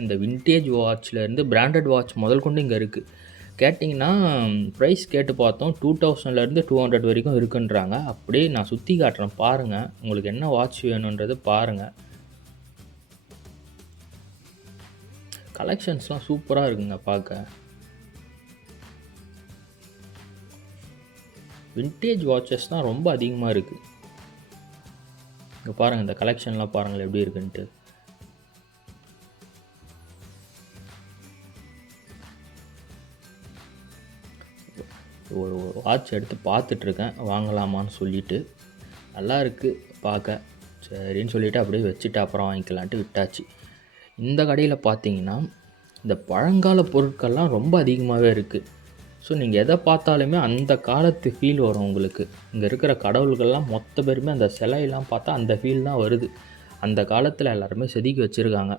இந்த vintage வாட்ச்லேருந்து branded watch முதல் கொண்டு இங்கே இருக்குது. கேட்டிங்கன்னா ப்ரைஸ் கேட்டு பார்த்தோம், 2000லேருந்து 200 வரைக்கும் இருக்குன்றாங்க. அப்படியே நான் சுற்றி காட்டுறேன் பாருங்கள், உங்களுக்கு என்ன வாட்ச் வேணுன்றது பாருங்கள். கலெக்ஷன்ஸ்லாம் சூப்பராக இருக்குங்க பார்க்க. வின்டேஜ் வாட்சஸ் தான் ரொம்ப அதிகமாக இருக்குது. இங்கே பாருங்கள், இந்த கலெக்ஷன்லாம் பாருங்கள் எப்படி இருக்குன்ட்டு. ஒரு வாட்ச் எடுத்து பார்த்துட்ருக்கேன் வாங்கலாமான்னு சொல்லிவிட்டு. நல்லா இருக்குது பார்க்க, சரின்னு சொல்லிவிட்டு அப்படியே வச்சுட்டு அப்புறம் வாங்கிக்கலான்ட்டு விட்டாச்சு. இந்த கடையில் பார்த்தீங்கன்னா இந்த பழங்கால பொருட்கள்லாம் ரொம்ப அதிகமாகவே இருக்குது. ஸோ நீங்கள் எதை பார்த்தாலுமே அந்த காலத்து ஃபீல் வரும் உங்களுக்கு. இங்கே இருக்கிற கடவுள்கள்லாம் மொத்த பேருமே அந்த சிலையெல்லாம் பார்த்தா அந்த ஃபீல் தான் வருது. அந்த காலத்தில் எல்லாருமே செதுக்கி வச்சுருக்காங்க.